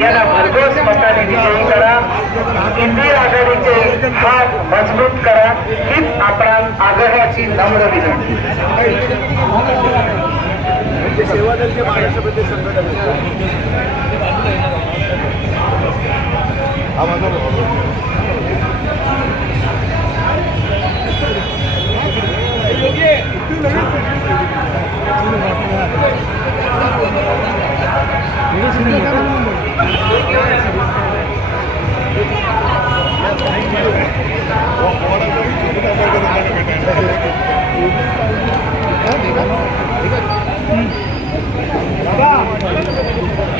यांना भरघोस मताने विजयी करा. इंडिया आघाडीचे हात मजबूत करा. हीच आपणा आग्रहाची नम्र विनंती.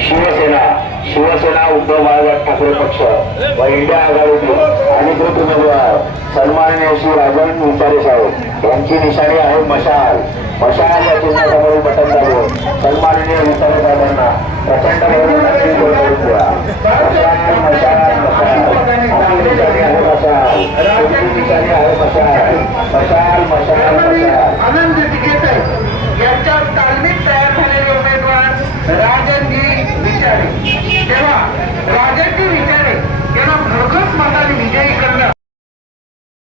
शिवसेना शिवसेना उद्धव बाळासाहेब ठाकरे पक्ष व इंडिया आघाडीतील अधिकृत उमेदवार सन्माननीय श्री राजन विचारे साहेब. यांची निशाणी आहे मशाल. मशाल या चिन्हासमोर बटन दाबून सन्माननीय विचारे साहेबांना प्रचंड बहुमताने निवडून करून द्या मशाल मशाल मशाल आपली निशाणी आहे मशाल तुमची निशाणी आहे मशाल